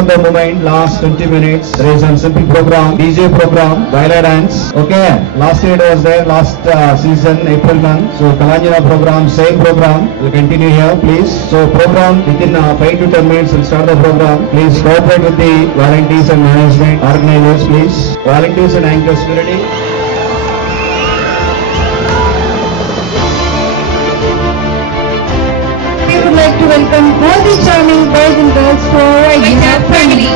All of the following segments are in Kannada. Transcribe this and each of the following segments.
out the moment. Last 20 minutes. There is some simple program, DJ program, ballet dance. Okay. Last year it was there. Last season, April month. So Kalanjana program, same program. We'll continue here, please. So program within 5 to 10 minutes. We'll start the program. Please cooperate with the volunteers and management organizers, please. Volunteers and anchors, ready? We would like to welcome all the charming boys and girls to our Unite family.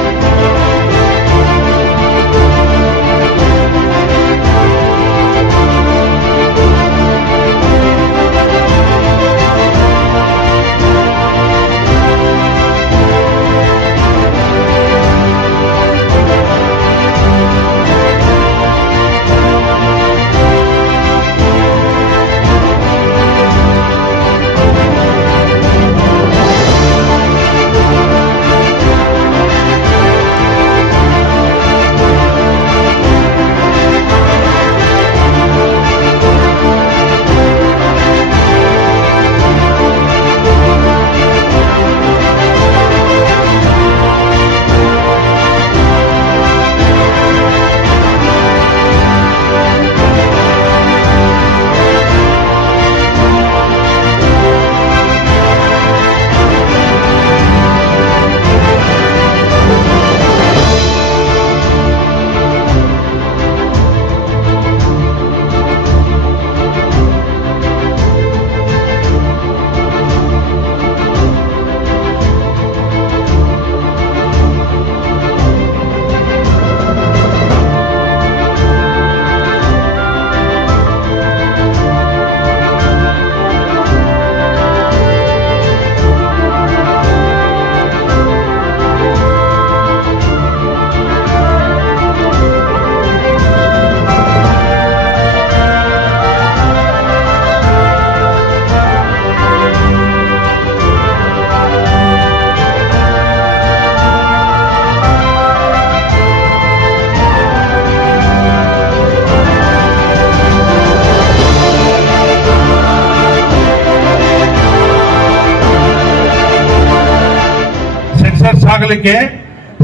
ಆಗಲಿಕ್ಕೆ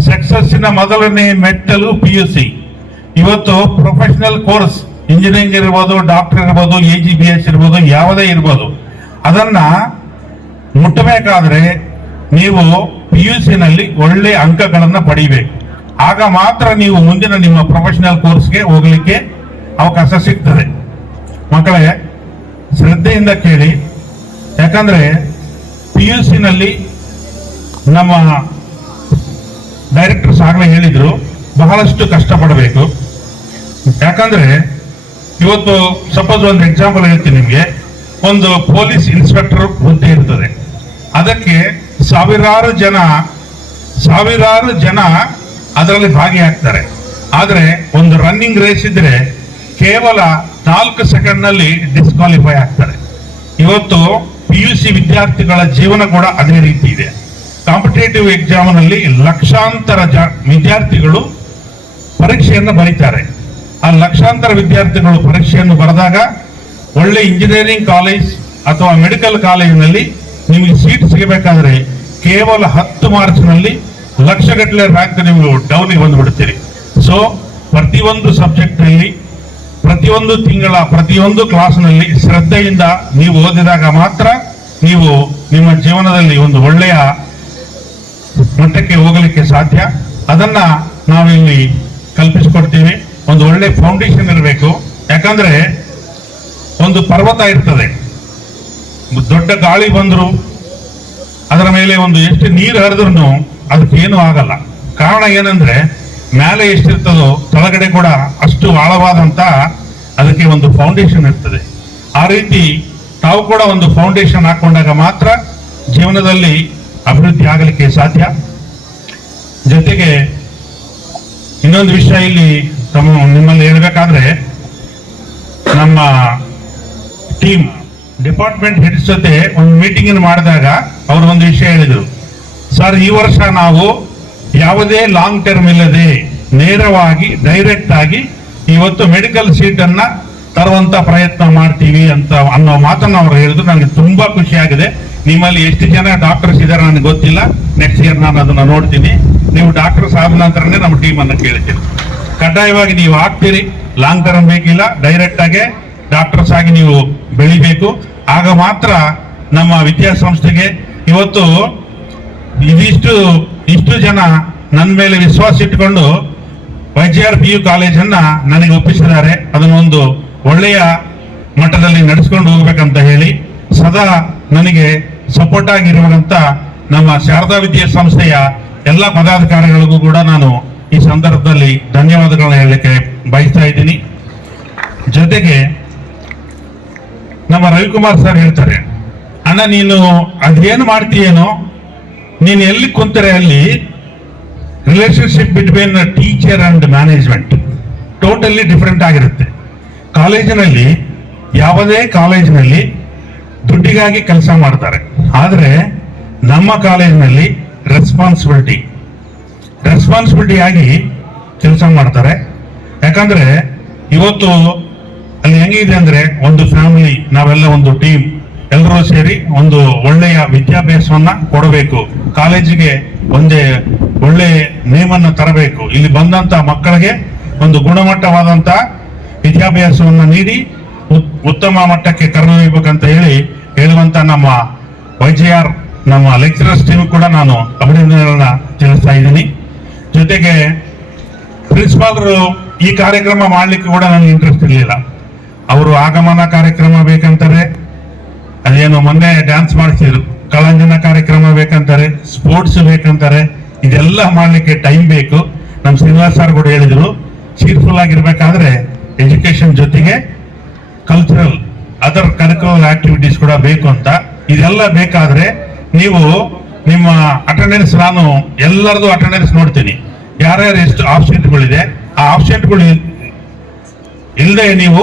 ಸಕ್ಸಸ್ಸಿನ ಮೊದಲನೇ ಮೆಟ್ಟಲು PUC. ಇವತ್ತು ಪ್ರೊಫೆಷನಲ್ ಕೋರ್ಸ್ ಇಂಜಿನಿಯರಿಂಗ್ ಇರ್ಬೋದು, ಡಾಕ್ಟರ್ ಇರ್ಬೋದು, AGBS ಇರ್ಬೋದು, ಯಾವುದೇ ಇರ್ಬೋದು, ಅದನ್ನ ಮುಟ್ಟಬೇಕಾದ್ರೆ ನೀವು PUC ನಲ್ಲಿ ಒಳ್ಳೆ ಅಂಕಗಳನ್ನ ಪಡಿಬೇಕು. ಆಗ ಮಾತ್ರ ನೀವು ಮುಂದಿನ ನಿಮ್ಮ ಪ್ರೊಫೆಷನಲ್ ಕೋರ್ಸ್ಗೆ ಹೋಗ್ಲಿಕ್ಕೆ ಅವಕಾಶ ಸಿಗ್ತದೆ. ಮಕ್ಕಳೇ, ಶ್ರದ್ಧೆಯಿಂದ ಕೇಳಿ. ಯಾಕಂದ್ರೆ PUC ನಲ್ಲಿ ನಮ್ಮ ಡೈರೆಕ್ಟರ್ಸ್ ಆಗಲೇ ಹೇಳಿದ್ರು, ಬಹಳಷ್ಟು ಕಷ್ಟಪಡಬೇಕು. ಯಾಕಂದ್ರೆ ಇವತ್ತು ಸಪೋಸ್ ಒಂದು ಎಕ್ಸಾಂಪಲ್ ಹೇಳ್ತೀನಿ ನಿಮಗೆ. ಒಂದು ಪೊಲೀಸ್ ಇನ್ಸ್ಪೆಕ್ಟರ್ ಹುದ್ದೆ ಇರ್ತದೆ, ಅದಕ್ಕೆ ಸಾವಿರಾರು ಜನ ಅದರಲ್ಲಿ ಭಾಗಿಯಾಗ್ತಾರೆ. ಆದ್ರೆ ಒಂದು ರನ್ನಿಂಗ್ ರೇಸ್ ಇದ್ರೆ ಕೇವಲ 4 ಸೆಕೆಂಡ್ನಲ್ಲಿ ಡಿಸ್ಕ್ವಾಲಿಫೈ ಆಗ್ತಾರೆ. ಇವತ್ತು PUC ವಿದ್ಯಾರ್ಥಿಗಳ ಜೀವನ ಕೂಡ ಅದೇ ರೀತಿ ಇದೆ. ಕಾಂಪಿಟೇಟಿವ್ ಎಕ್ಸಾಮ್ ನಲ್ಲಿ ಲಕ್ಷಾಂತರ ವಿದ್ಯಾರ್ಥಿಗಳು ಪರೀಕ್ಷೆಯನ್ನು ಬರೀತಾರೆ. ಆ ಲಕ್ಷಾಂತರ ವಿದ್ಯಾರ್ಥಿಗಳು ಪರೀಕ್ಷೆಯನ್ನು ಬರೆದಾಗ ಒಳ್ಳೆ ಇಂಜಿನಿಯರಿಂಗ್ ಕಾಲೇಜ್ ಅಥವಾ ಮೆಡಿಕಲ್ ಕಾಲೇಜಿನಲ್ಲಿ ನಿಮಗೆ ಸೀಟ್ ಸಿಗಬೇಕಾದ್ರೆ ಕೇವಲ 10 ಮಾರ್ಕ್ಸ್ನಲ್ಲಿ ಲಕ್ಷಗಟ್ಟಲೆ ರ್ಯಾಂಕ್ ನೀವು ಡೌನ್ಗೆ ಬಂದುಬಿಡ್ತೀರಿ. ಸೊ ಪ್ರತಿಯೊಂದು ಸಬ್ಜೆಕ್ಟ್ ನಲ್ಲಿ, ಪ್ರತಿಯೊಂದು ತಿಂಗಳ ಪ್ರತಿಯೊಂದು ಕ್ಲಾಸ್ನಲ್ಲಿ ಶ್ರದ್ಧೆಯಿಂದ ನೀವು ಓದಿದಾಗ ಮಾತ್ರ ನೀವು ನಿಮ್ಮ ಜೀವನದಲ್ಲಿ ಒಂದು ಒಳ್ಳೆಯ ಮಟ್ಟಕ್ಕೆ ಹೋಗಲಿಕ್ಕೆ ಸಾಧ್ಯ. ಅದನ್ನ ನಾವಿಲ್ಲಿ ಕಲ್ಪಿಸಿಕೊಡ್ತೀವಿ. ಒಂದು ಒಳ್ಳೆ ಫೌಂಡೇಶನ್ ಇರಬೇಕು. ಯಾಕಂದ್ರೆ ಒಂದು ಪರ್ವತ ಇರ್ತದೆ, ದೊಡ್ಡ ಗಾಳಿ ಬಂದ್ರು ಅದರ ಮೇಲೆ ಒಂದು ಎಷ್ಟು ನೀರು ಹರಿದ್ರು ಅದಕ್ಕೇನು ಆಗಲ್ಲ. ಕಾರಣ ಏನಂದ್ರೆ ಮೇಲೆ ಎಷ್ಟಿರ್ತದೋ ಕೆಳಗಡೆ ಕೂಡ ಅಷ್ಟು ಆಳವಾದಂತ ಅದಕ್ಕೆ ಒಂದು ಫೌಂಡೇಶನ್ ಇರ್ತದೆ. ಆ ರೀತಿ ತಾವು ಕೂಡ ಒಂದು ಫೌಂಡೇಶನ್ ಹಾಕೊಂಡಾಗ ಮಾತ್ರ ಜೀವನದಲ್ಲಿ ಅಭಿವೃದ್ಧಿ ಆಗಲಿಕ್ಕೆ ಸಾಧ್ಯ. ಜೊತೆಗೆ ಇನ್ನೊಂದು ವಿಷಯ ಇಲ್ಲಿ ನಿಮ್ಮಲ್ಲಿ ಹೇಳಬೇಕಾದ್ರೆ, ನಮ್ಮ ಟೀಮ್ ಡಿಪಾರ್ಟ್ಮೆಂಟ್ ಹೆಡ್ಸ್ ಜೊತೆ ಒಂದು ಮೀಟಿಂಗ್ ಮಾಡಿದಾಗ ಅವರು ಒಂದು ವಿಷಯ ಹೇಳಿದರು. ಸರ್, ಈ ವರ್ಷ ನಾವು ಯಾವುದೇ ಲಾಂಗ್ ಟರ್ಮ್ ಇಲ್ಲದೆ ನೇರವಾಗಿ ಡೈರೆಕ್ಟ್ ಆಗಿ ಇವತ್ತು ಮೆಡಿಕಲ್ ಸೀಟ್ ಅನ್ನ ತರುವಂತ ಪ್ರಯತ್ನ ಮಾಡ್ತೀವಿ ಅಂತ ಅನ್ನೋ ಮಾತನ್ನು ಅವರು ಹೇಳಿದ್ರು. ನನಗೆ ತುಂಬಾ ಖುಷಿ ಆಗಿದೆ. ನಿಮ್ಮಲ್ಲಿ ಎಷ್ಟು ಜನ ಡಾಕ್ಟರ್ಸ್ ಇದ್ದಾರೆ ನನಗೆ ಗೊತ್ತಿಲ್ಲ. ನೆಕ್ಸ್ಟ್ ಇಯರ್ ನಾನು ಅದನ್ನ ನೋಡ್ತೀನಿ. ನೀವು ಡಾಕ್ಟರ್ಸ್ ಆದ ನಂತರನೇ ನಮ್ಮ ಟೀಮ್ ಅನ್ನು ಕೇಳ್ತೀವಿ. ಕಡ್ಡಾಯವಾಗಿ ನೀವು ಆಗ್ತೀರಿ, ಲಾಂಗ್ ಟರ್ಮ್ ಬೇಕಿಲ್ಲ, ಡೈರೆಕ್ಟ್ ಆಗಿ ಡಾಕ್ಟರ್ಸ್ ಆಗಿ ನೀವು ಬೆಳಿಬೇಕು. ಆಗ ಮಾತ್ರ ನಮ್ಮ ವಿದ್ಯಾಸಂಸ್ಥೆಗೆ ಇವತ್ತು ಇಷ್ಟು ಜನ ನನ್ನ ಮೇಲೆ ವಿಶ್ವಾಸ ಇಟ್ಟುಕೊಂಡು YGR PU ಕಾಲೇಜನ್ನ ನನಗೆ ಒಪ್ಪಿಸಿದ್ದಾರೆ. ಅದನ್ನೊಂದು ಒಳ್ಳೆಯ ಮಟ್ಟದಲ್ಲಿ ನಡೆಸ್ಕೊಂಡು ಹೋಗ್ಬೇಕಂತ ಹೇಳಿ ಸದಾ ನನಗೆ ಸಪೋರ್ಟ್ ಆಗಿರುವಂತ ನಮ್ಮ ಶಾರದಾ ವಿದ್ಯಾಸಂಸ್ಥೆಯ ಎಲ್ಲ ಪದಾಧಿಕಾರಿಗಳಿಗೂ ಕೂಡ ನಾನು ಈ ಸಂದರ್ಭದಲ್ಲಿ ಧನ್ಯವಾದಗಳನ್ನ ಹೇಳಲಿಕ್ಕೆ ಬಯಸ್ತಾ ಇದ್ದೀನಿ. ಜೊತೆಗೆ ನಮ್ಮ ರವಿಕುಮಾರ್ ಸರ್ ಹೇಳ್ತಾರೆ, ಅಣ್ಣ ನೀನು ಅದೇನು ಮಾಡ್ತೀಯೇನೋ, ನೀನು ಎಲ್ಲಿ ಕುಂತರೆ ಅಲ್ಲಿ relationship between teacher and management totally different ಆಗಿರುತ್ತೆ. ಕಾಲೇಜಿನಲ್ಲಿ ಯಾವುದೇ ಕಾಲೇಜಿನಲ್ಲಿ ದುಡ್ಡಿಗಾಗಿ ಕೆಲಸ ಮಾಡ್ತಾರೆ, ಆದರೆ ನಮ್ಮ ಕಾಲೇಜಿನಲ್ಲಿ ರೆಸ್ಪಾನ್ಸಿಬಿಲಿಟಿ ಆಗಿ ಕೆಲಸ ಮಾಡ್ತಾರೆ. ಯಾಕಂದ್ರೆ ಇವತ್ತು ಅಲ್ಲಿ ಹೆಂಗಿದೆ ಅಂದ್ರೆ ಒಂದು ಫ್ಯಾಮಿಲಿ, ನಾವೆಲ್ಲ ಒಂದು ಟೀಮ್, ಎಲ್ಲರೂ ಸೇರಿ ಒಂದು ಒಳ್ಳೆಯ ವಿದ್ಯಾಭ್ಯಾಸವನ್ನ ಕೊಡಬೇಕು, ಕಾಲೇಜಿಗೆ ಒಂದೇ ಒಳ್ಳೆ ನೇಮನ್ನ ತರಬೇಕು, ಇಲ್ಲಿ ಬಂದಂತ ಮಕ್ಕಳಿಗೆ ಒಂದು ಗುಣಮಟ್ಟವಾದಂತ ವಿದ್ಯಾಭ್ಯಾಸವನ್ನ ನೀಡಿ ಉತ್ತಮ ಮಟ್ಟಕ್ಕೆ ಕರೆದೊಯ್ಯಬೇಕಂತ ಹೇಳುವಂತ ನಮ್ಮ YGR ನಮ್ಮ ಲೆಕ್ಚರರ್ಸ್ ಟೀಮ್ ಕೂಡ ನಾನು ಅಭಿನಂದನೆಗಳನ್ನ ತಿಳಿಸ್ತಾ ಇದ್ದೀನಿ. ಜೊತೆಗೆ ಪ್ರಿನ್ಸಿಪಾಲ್ರು ಈ ಕಾರ್ಯಕ್ರಮ ಮಾಡ್ಲಿಕ್ಕೆ ಕೂಡ ನನಗೆ ಇಂಟ್ರೆಸ್ಟ್ ಇರಲಿಲ್ಲ. ಅವರು ಆಗಮನ ಕಾರ್ಯಕ್ರಮ ಬೇಕಂತಾರೆ, ಅದೇನು ಮೊನ್ನೆ ಡ್ಯಾನ್ಸ್ ಮಾಡಿಸಿದ್ರು, ಕಲಾಂಜನ ಕಾರ್ಯಕ್ರಮ ಬೇಕಂತಾರೆ, ಸ್ಪೋರ್ಟ್ಸ್ ಬೇಕಂತಾರೆ. ಇದೆಲ್ಲ ಮಾಡ್ಲಿಕ್ಕೆ ಟೈಮ್ ಬೇಕು. ನಮ್ಮ ಶ್ರೀನಿವಾಸ್ ಸರ್ ಕೂಡ ಹೇಳಿದ್ರು, ಚೀರ್ಫುಲ್ ಆಗಿರ್ಬೇಕಾದ್ರೆ ಎಜುಕೇಶನ್ ಜೊತೆಗೆ ಕಲ್ಚರಲ್ ಅದರ್ ಕರಿಕ್ಯುಲರ್ ಆಕ್ಟಿವಿಟೀಸ್ ಕೂಡ ಬೇಕು ಅಂತ. ಇದೆಲ್ಲ ಬೇಕಾದ್ರೆ ನೀವು ನಿಮ್ಮ ಅಟೆಂಡೆನ್ಸ್, ನಾನು ಎಲ್ಲರದು ಅಟೆಂಡೆನ್ಸ್ ನೋಡ್ತೀನಿ, ಯಾರ್ಯಾರು ಎಷ್ಟು ಆಬ್ಸೆಂಟ್ಗಳಿದೆ, ಆ ಆಬ್ಸೆಂಟ್ಗಳು ಇಲ್ಲದೆ ನೀವು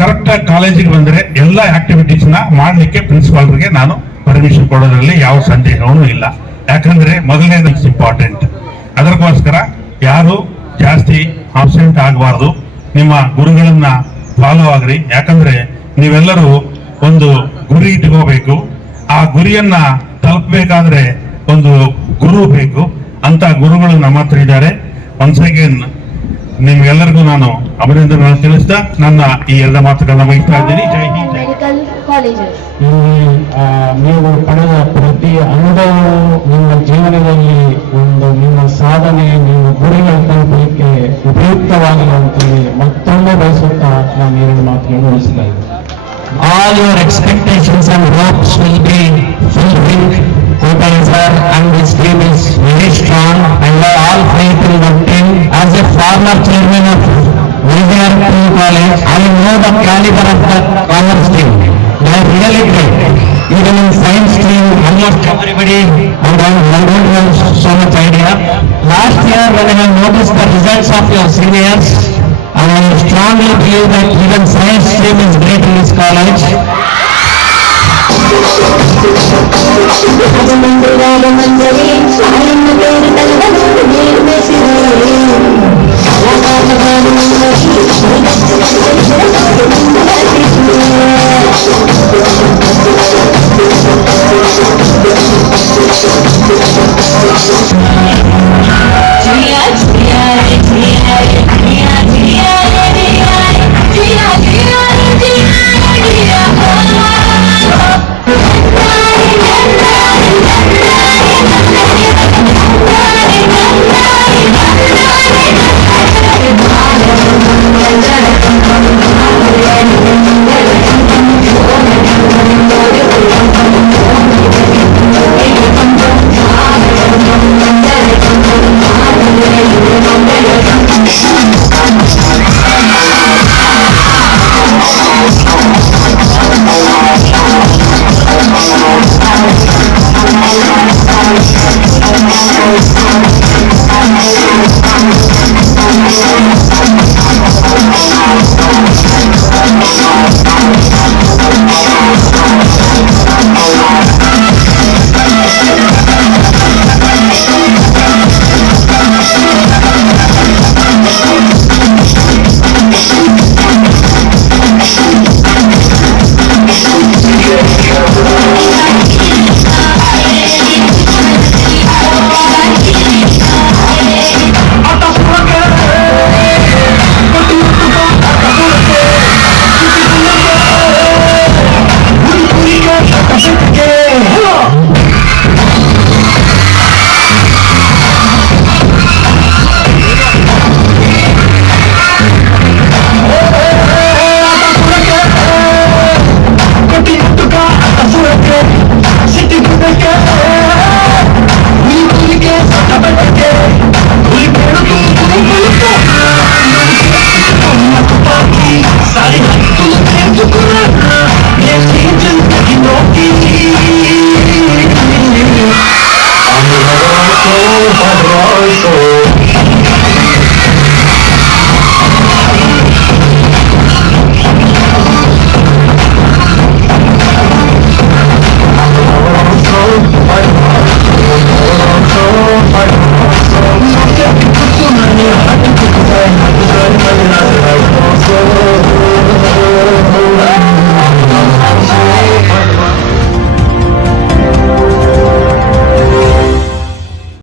ಕರೆಕ್ಟ್ ಆಗಿ ಕಾಲೇಜಿಗೆ ಬಂದ್ರೆ ಎಲ್ಲ ಆಕ್ಟಿವಿಟೀಸ್ ನ ಮಾಡ್ಲಿಕ್ಕೆ ಪ್ರಿನ್ಸಿಪಾಲ್ರಿಗೆ ನಾನು ಪರ್ಮಿಷನ್ ಕೊಡೋದ್ರಲ್ಲಿ ಯಾವ ಸಂದೇಹವೂ ಇಲ್ಲ. ಯಾಕಂದ್ರೆ ಮೊದಲನೇದು ಇಂಪಾರ್ಟೆಂಟ್. ಅದಕ್ಕೋಸ್ಕರ ಯಾರು ಜಾಸ್ತಿ ಆಬ್ಸೆಂಟ್ ಆಗಬಾರ್ದು. ನಿಮ್ಮ ಗುರುಗಳನ್ನ ಫಾಲೋ ಆಗ್ರಿ. ಯಾಕಂದ್ರೆ ನೀವೆಲ್ಲರೂ ಒಂದು ಗುರಿ ಇಟ್ಕೋಬೇಕು. ಆ ಗುರಿಯನ್ನ ತಲುಪಬೇಕಾದ್ರೆ ಒಂದು ಗುರು ಬೇಕು. ಅಂತ ಗುರುಗಳು ನಮ್ಮ ಹತ್ರ ಇದ್ದಾರೆ. ಒನ್ಸ್ ಅಗೇನ್ ನಿಮ್ಗೆಲ್ಲರಿಗೂ ನಾನು ಅಭಿನಂದನೆಗಳನ್ನು ತಿಳಿಸ್ತಾ ನನ್ನ ಈ ಎಲ್ಲ ಮಾತುಗಳನ್ನ ಮುಗಿಸ್ತಾ ಇದ್ದೀನಿ. ಜೈ ಹಿಂದ್, ಜೈ Medical colleges. ಇಲ್ಲಿ ನೀವು ಪಡೆದ ಪ್ರತಿ ಅನುಭವವು ನಿಮ್ಮ ಜೀವನದಲ್ಲಿ ನಿಮ್ಮ ಸಾಧನೆ, ನಿಮ್ಮ ಗುರಿಗಳ ತಲುಪಲಿಕ್ಕೆ ಉಪಯುಕ್ತವಾಗಿದೆ ಅಂತೇಳಿ ಮತ್ತೊಮ್ಮೆ ಬಯಸುತ್ತಾ ನಾನು ಎರಡು ಮಾತುಗಳನ್ನು ಉಳಿಸ್ತಾ ಇದ್ದೀನಿ. All your expectations and hopes will be fulfilled. Kotan sir and his team is very strong and we all faith in the team. As a former chairman of YGR PU College, I know the caliber of the commerce team. They are really great. Even in science team, almost everybody, I don't have so much idea. Last year when I have noticed the results of your seniors, I strongly believe that even science stream is great in this college. Harihara